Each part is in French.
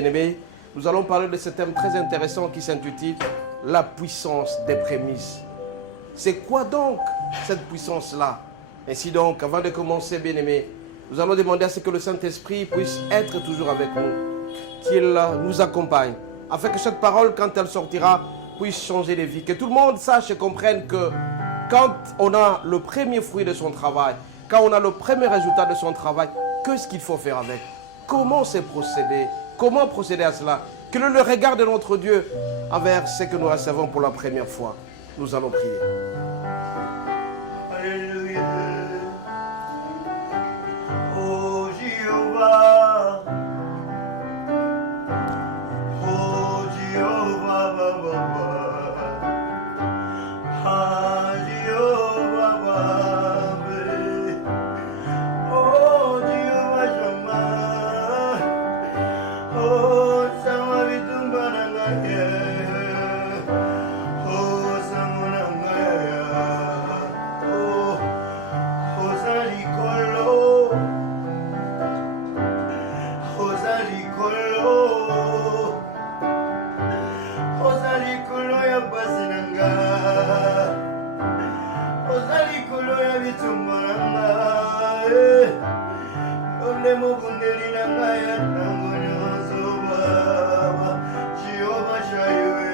bien-aimés, nous allons parler de ce thème très intéressant qui s'intitule « La puissance des prémices ». C'est quoi donc cette puissance-là? Ainsi donc, avant de commencer, bien-aimés, nous allons demander à ce que le Saint-Esprit puisse être toujours avec nous, qu'il nous accompagne, afin que cette parole, quand elle sortira, puisse changer les vies. Que tout le monde sache et comprenne que quand on a le premier fruit de son travail, quand on a le premier résultat de son travail, qu'est-ce qu'il faut faire avec? Comment c'est procéder? Comment procéder à cela? Quel est le regard de notre Dieu envers ce que nous recevons pour la première fois? Nous allons prier. Alléluia. Oh Jéhovah. Oh Jéhovah, Baba. Ah Jéhovah, Baba. Oh Jéhovah, Shama. Oh Sama Vitumba Nangaya. Oh Samuna Nangaya. Oh Hosali Kolo. Hosali Kolo. Hosali Kolo ya Basinanga. Hosali Kolo ya Vitumbaranga. Ole Mugundeli Nangaya Nangonya Zobaba. Jehovah Shaiwe.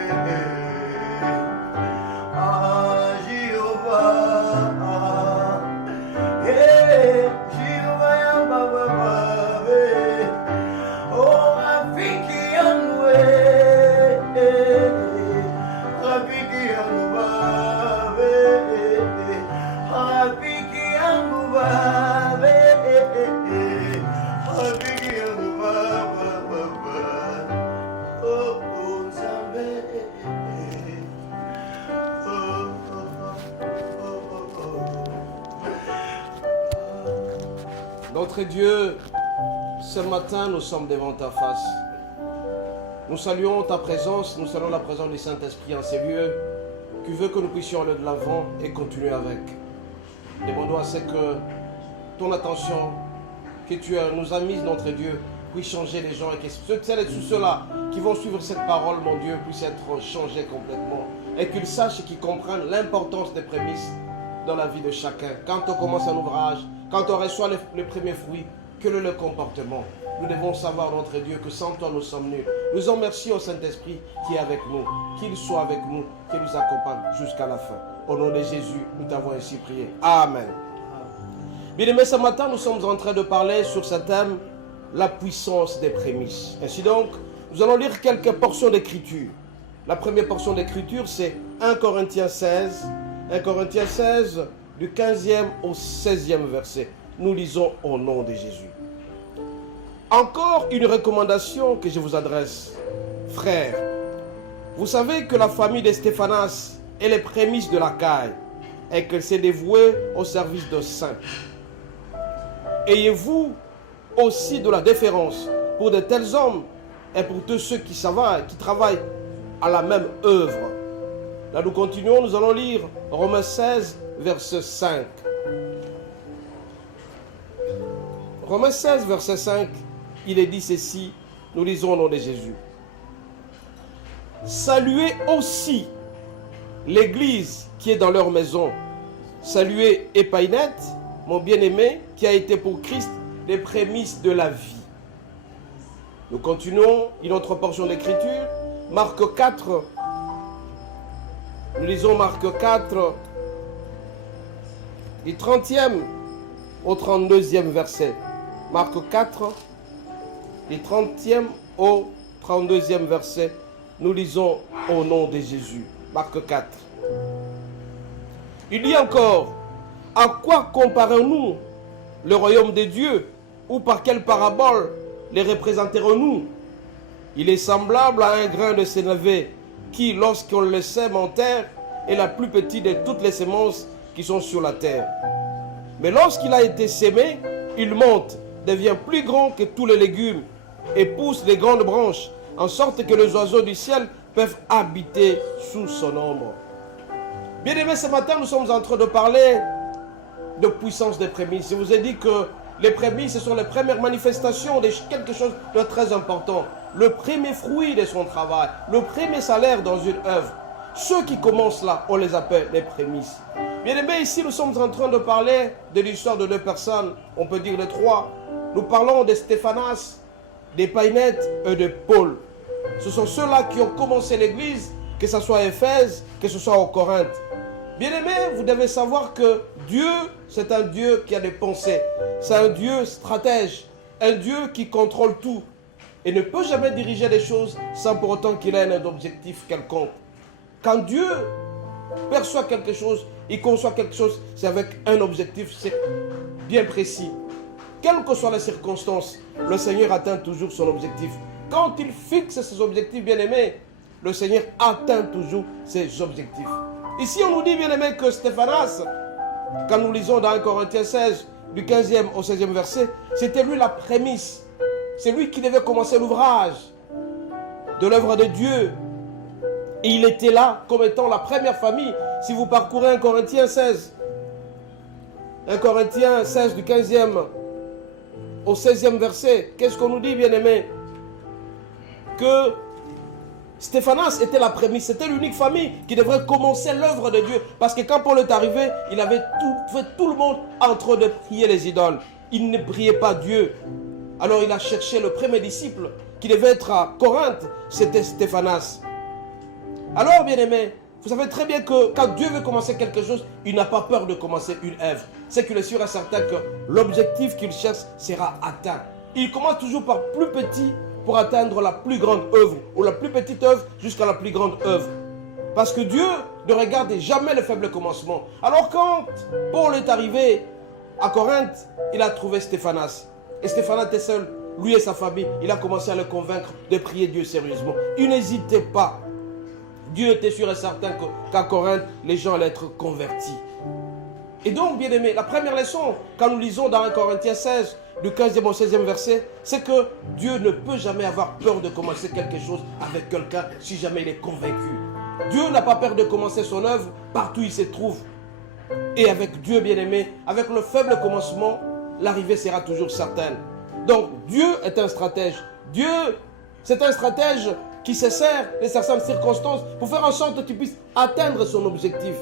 Ah Jehovah. Hey Jehovah ya Baba Baba. Oh Rafiki yangu Rafiki yangu Baba. Rafiki yangu Baba. Rafiki yangu Baba. Oh oh Nzambe. Oh oh oh oh. Notre Dieu, ce matin, nous sommes devant ta face. Nous saluons ta présence, nous saluons la présence du Saint-Esprit en ces lieux, qui veut que nous puissions aller de l'avant et continuer avec. Demandons à ce que ton attention que tu nous as mise, notre Dieu, puisse changer les gens et que celles et tous ceux-là qui vont suivre cette parole, mon Dieu, puissent être changés complètement et qu'ils sachent et qu'ils comprennent l'importance des prémices dans la vie de chacun. Quand on commence un ouvrage, quand on reçoit les premiers fruits, quel est le comportement? Nous devons savoir, notre Dieu, que sans toi nous sommes nuls. Nous en remercions au Saint-Esprit qui est avec nous, qu'il soit avec nous, qu'il nous accompagne jusqu'à la fin. Au nom de Jésus, nous t'avons ainsi prié. Amen. Bien-aimés, ce matin, nous sommes en train de parler sur ce thème, la puissance des prémices. Ainsi donc, nous allons lire quelques portions d'écriture. La première portion d'écriture, c'est 1 Corinthiens 16. 1 Corinthiens 16, du 15e au 16e verset. Nous lisons au nom de Jésus. Encore une recommandation que je vous adresse, frères. Vous savez que la famille de Stéphanas est les prémices de la caille et qu'elle s'est dévouée au service de saints. Ayez-vous aussi de la déférence pour de tels hommes et pour tous ceux qui travaillent à la même œuvre. Là, nous continuons, nous allons lire Romains 16, verset 5. Romains 16, verset 5, il est dit ceci, nous lisons au nom de Jésus. Saluez aussi l'église qui est dans leur maison. Saluez Épaïnette, mon bien-aimé, qui a été pour Christ les prémices de la vie. Nous continuons une autre portion d'écriture, Marc 4. Nous lisons Marc 4, du 30e au 32e verset. Marc 4, du 30e au 32e verset. Nous lisons au nom de Jésus. Marc 4. Il dit encore, à quoi comparons-nous le royaume de Dieu, ou par quelle parabole les représenterons-nous? Il est semblable à un grain de sénévé qui, lorsqu'on le sème en terre, est la plus petite de toutes les semences qui sont sur la terre. Mais lorsqu'il a été sémé, il monte, devient plus grand que tous les légumes et pousse des grandes branches, en sorte que les oiseaux du ciel peuvent habiter sous son ombre. Bien-aimés, ce matin, nous sommes en train de parler de puissance des prémices. Je vous ai dit que les prémices, ce sont les premières manifestations de quelque chose de très important. le premier fruit de son travail, le premier salaire dans une œuvre. Ceux qui commencent là, on les appelle les prémices. Bien aimé, ici nous sommes en train de parler de l'histoire de deux personnes, on peut dire de trois. Nous parlons de Stéphanas, d'Épaïnette et de Paul. Ce sont ceux-là qui ont commencé l'église, que ce soit à Éphèse, que ce soit au Corinthe. Bien aimé, vous devez savoir que Dieu, c'est un Dieu qui a des pensées. C'est un Dieu stratège, un Dieu qui contrôle tout et ne peut jamais diriger les choses sans pour autant qu'il ait un objectif quelconque. Quand Dieu perçoit quelque chose, il conçoit quelque chose, c'est avec un objectif, c'est bien précis. Quelles que soient les circonstances, le Seigneur atteint toujours son objectif. Quand il fixe ses objectifs, bien aimés, le Seigneur atteint toujours ses objectifs. Ici, on nous dit, bien aimé, que Stéphanas, quand nous lisons dans 1 Corinthiens 16, du 15e au 16e verset, c'était lui la prémisse. C'est lui qui devait commencer l'ouvrage de l'œuvre de Dieu. Et il était là comme étant la première famille. Si vous parcourez 1 Corinthiens 16, 1 Corinthiens 16 du 15e au 16e verset, qu'est-ce qu'on nous dit, bien aimé? Que Stéphanas était la prémisse, c'était l'unique famille qui devrait commencer l'œuvre de Dieu. Parce que quand Paul est arrivé, il avait fait tout le monde en train de prier les idoles. Il ne priait pas Dieu. Alors il a cherché le premier disciple qui devait être à Corinthe, c'était Stéphanas. Alors, bien aimé, vous savez très bien que quand Dieu veut commencer quelque chose, il n'a pas peur de commencer une œuvre. C'est qu'il est sûr et certain que l'objectif qu'il cherche sera atteint. Il commence toujours par plus petit pour atteindre la plus grande œuvre, ou la plus petite œuvre jusqu'à la plus grande œuvre. Parce que Dieu ne regarde jamais le faible commencement. Alors quand Paul est arrivé à Corinthe, il a trouvé Stéphanas. Et Stéphanas était seul, lui et sa famille. Il a commencé à le convaincre de prier Dieu sérieusement. Il n'hésitait pas. Dieu était sûr et certain qu'à Corinthe, les gens allaient être convertis. Et donc, bien aimé, la première leçon, quand nous lisons dans 1 Corinthiens 16, du 15e au 16e verset, c'est que Dieu ne peut jamais avoir peur de commencer quelque chose avec quelqu'un si jamais il est convaincu. Dieu n'a pas peur de commencer son œuvre partout où il se trouve. Et avec Dieu, bien aimé, avec le faible commencement, l'arrivée sera toujours certaine. Donc, Dieu est un stratège. Dieu, c'est un stratège qui se sert de certaines circonstances pour faire en sorte que tu puisses atteindre son objectif.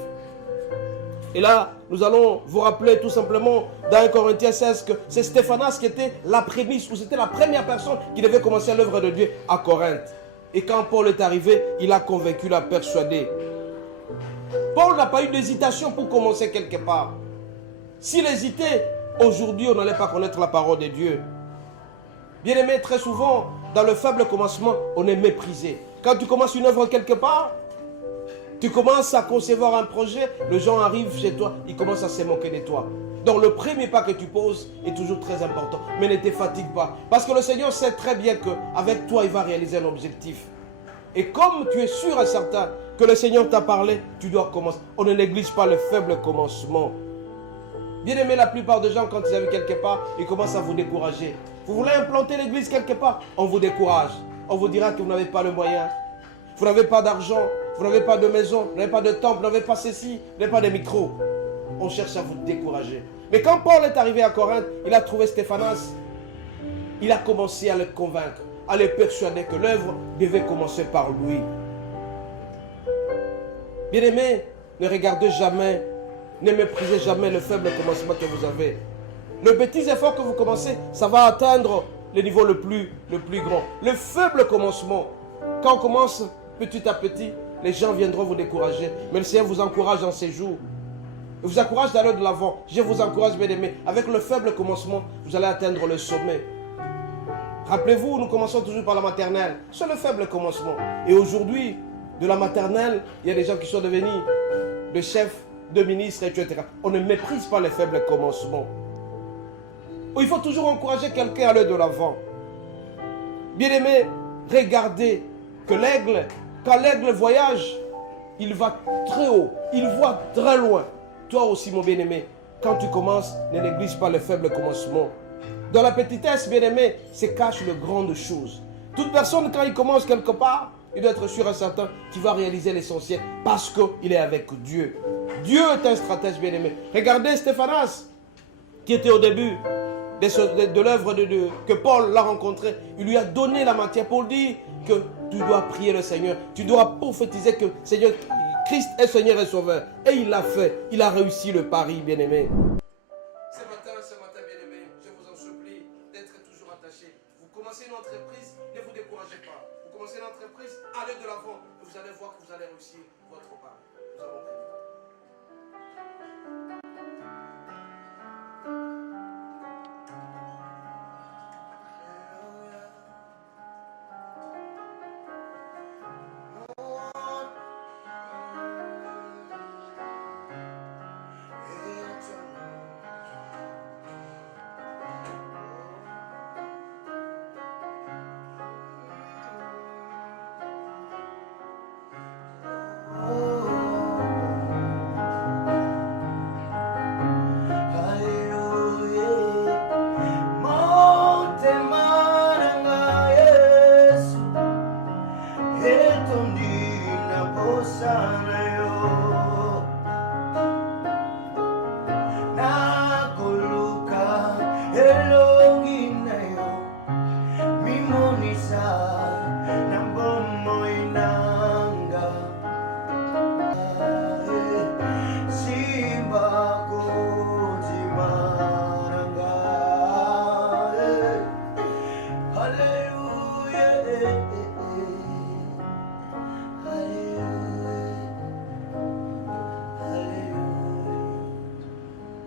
Et là, nous allons vous rappeler tout simplement dans 1 Corinthiens 16 que c'est Stéphanas qui était la prémisse, ou c'était la première personne qui devait commencer l'œuvre de Dieu à Corinthe. Et quand Paul est arrivé, il a convaincu, l'a persuadé. Paul n'a pas eu d'hésitation pour commencer quelque part. S'il hésitait, aujourd'hui, on n'allait pas connaître la parole de Dieu. Bien aimé, très souvent, dans le faible commencement, on est méprisé. Quand tu commences une œuvre quelque part, tu commences à concevoir un projet, les gens arrivent chez toi, ils commencent à se moquer de toi. Donc le premier pas que tu poses est toujours très important. Mais ne te fatigue pas. Parce que le Seigneur sait très bien qu'avec toi, il va réaliser un objectif. Et comme tu es sûr et certain que le Seigneur t'a parlé, tu dois commencer. On ne néglige pas le faible commencement. Bien aimé, la plupart des gens, quand ils arrivent quelque part, ils commencent à vous décourager. Vous voulez implanter l'église quelque part, on vous décourage. On vous dira que vous n'avez pas le moyen. Vous n'avez pas d'argent, vous n'avez pas de maison, vous n'avez pas de temple, vous n'avez pas ceci, vous n'avez pas de micro. On cherche à vous décourager. Mais quand Paul est arrivé à Corinthe, il a trouvé Stéphanas. Il a commencé à le convaincre, à le persuader que l'œuvre devait commencer par lui. Bien-aimés, ne regardez jamais, ne méprisez jamais le faible commencement que vous avez. Le petit effort que vous commencez, ça va atteindre le niveau le plus grand. Le faible commencement, quand on commence petit à petit, les gens viendront vous décourager. Mais le Seigneur vous encourage dans ces jours. Il vous encourage d'aller de l'avant. Je vous encourage, bien aimés. Avec le faible commencement, vous allez atteindre le sommet. Rappelez-vous, nous commençons toujours par la maternelle. C'est le faible commencement. Et aujourd'hui, de la maternelle, il y a des gens qui sont devenus des chefs, de ministres, etc. On ne méprise pas les faibles commencements. Il faut toujours encourager quelqu'un à aller de l'avant. Bien aimé, regardez que l'aigle, quand l'aigle voyage, il va très haut, il voit très loin. Toi aussi, mon bien-aimé, quand tu commences, ne néglige pas le faible commencement. Dans la petitesse, bien-aimé, se cachent de grandes choses. Toute personne, quand il commence quelque part, il doit être sûr et certain qu'il va réaliser l'essentiel parce qu'il est avec Dieu. Dieu est un stratège, bien-aimé. Regardez Stéphanas, qui était au début. de l'œuvre de Dieu, que Paul l'a rencontré, il lui a donné la matière pour dire que tu dois prier le Seigneur, tu dois prophétiser que Seigneur, Christ est Seigneur et Sauveur. Et il l'a fait, il a réussi le pari, bien-aimé. Ce matin, bien-aimé, je vous en supplie d'être toujours attachés. Vous commencez une entreprise, ne vous découragez pas. Vous commencez une entreprise, allez de l'avant, et vous allez voir que vous allez réussir votre part. Nous allons prier.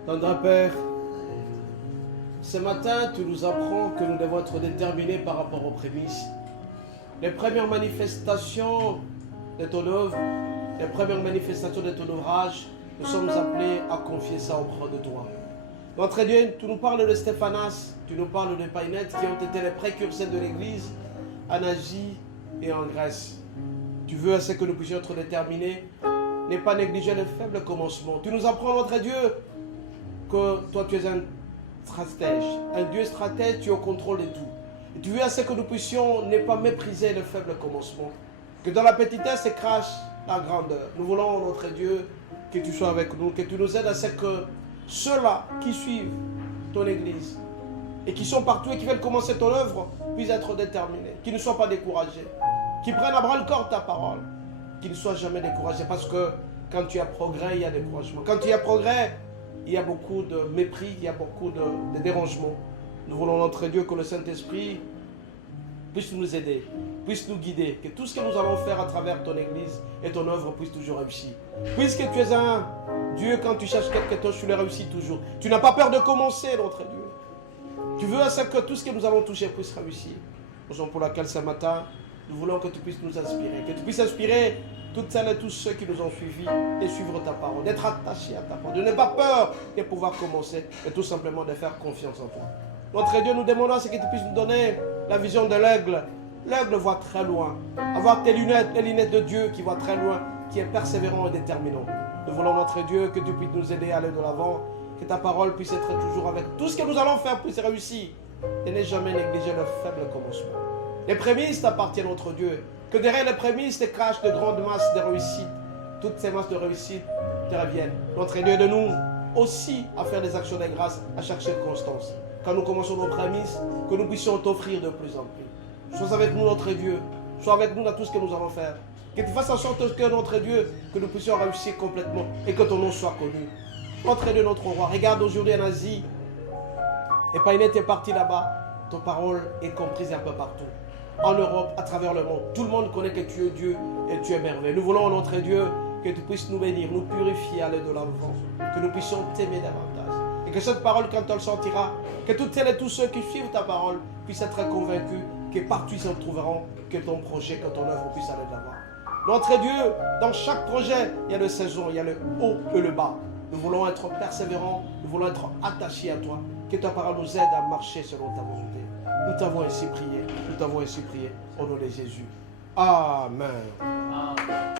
Tendre Père, ce matin, tu nous apprends que nous devons être déterminés par rapport aux prémices. Les premières manifestations de ton œuvre, les premières manifestations de ton ouvrage, nous sommes appelés à confier ça auprès de toi. Notre Dieu, tu nous parles de Stéphanas, tu nous parles de Païnette, qui ont été les précurseurs de l'Église en Asie et en Grèce. Tu veux à ce que nous puissions être déterminés, n'est pas négliger les faibles commencements. Tu nous apprends, notre Dieu, que toi tu es un stratège, un Dieu stratège, tu es au contrôle de tout. Et tu veux à ce que nous puissions ne pas mépriser le faible commencement. Que dans la petitesse se crache la grandeur. Nous voulons, notre Dieu, que tu sois avec nous, que tu nous aides à ce que ceux-là qui suivent ton Église et qui sont partout et qui veulent commencer ton œuvre puissent être déterminés, qu'ils ne soient pas découragés, qu'ils prennent à bras le corps ta parole, qu'ils ne soient jamais découragés, parce que quand tu as progrès, il y a découragement. Quand tu as progrès, il y a beaucoup de mépris, il y a beaucoup de dérangements. Nous voulons, notre Dieu, que le Saint-Esprit puisse nous aider, puisse nous guider, que tout ce que nous allons faire à travers ton Église et ton œuvre puisse toujours réussir. Puisque tu es un Dieu, quand tu cherches quelque chose, tu le réussis toujours. Tu n'as pas peur de commencer, notre Dieu. Tu veux à ce que tout ce que nous allons toucher puisse réussir. Raison pour laquelle ce matin, nous voulons que tu puisses nous inspirer, que tu puisses inspirer toutes celles et tous ceux qui nous ont suivis et suivre ta parole, d'être attachés à ta parole, de n'avoir pas peur de pouvoir commencer et tout simplement de faire confiance en toi. Notre Dieu, nous demandons à ce que tu puisses nous donner la vision de l'aigle. L'aigle voit très loin. Avoir tes lunettes, les lunettes de Dieu qui voient très loin, qui est persévérant et déterminant. Nous voulons, notre Dieu, que tu puisses nous aider à aller de l'avant, que ta parole puisse être toujours avec tout ce que nous allons faire puisse réussir et ne jamais négliger le faible commencement. Les prémices t'appartiennent, notre Dieu. Que derrière les prémices te cachent de grandes masses de réussite. Toutes ces masses de réussite te reviennent. Notre Dieu, de nous aussi à faire des actions de grâce à chaque circonstance. Quand nous commençons nos prémices, que nous puissions t'offrir de plus en plus. Sois avec nous, notre Dieu. Sois avec nous dans tout ce que nous allons faire. Que tu fasses en sorte que, notre Dieu, que nous puissions réussir complètement et que ton nom soit connu. Notre Dieu, notre roi. Regarde aujourd'hui en Asie. Et Païnette est parti là-bas. Ton parole est comprise un peu partout. En Europe, à travers le monde. Tout le monde connaît que tu es Dieu et tu es merveilleux. Nous voulons, notre Dieu, que tu puisses nous bénir, nous purifier, aller de l'avant. Que nous puissions t'aimer davantage. Et que cette parole, quand elle sortira, que toutes celles et tous ceux qui suivent ta parole puissent être convaincus que partout ils se trouveront, que ton projet, que ton œuvre puisse aller de l'avant. Notre Dieu, dans chaque projet, il y a le saison, il y a le haut et le bas. Nous voulons être persévérants, nous voulons être attachés à toi. Que ta parole nous aide à marcher selon ta volonté. Nous t'avons ainsi prié, au nom de Jésus. Amen.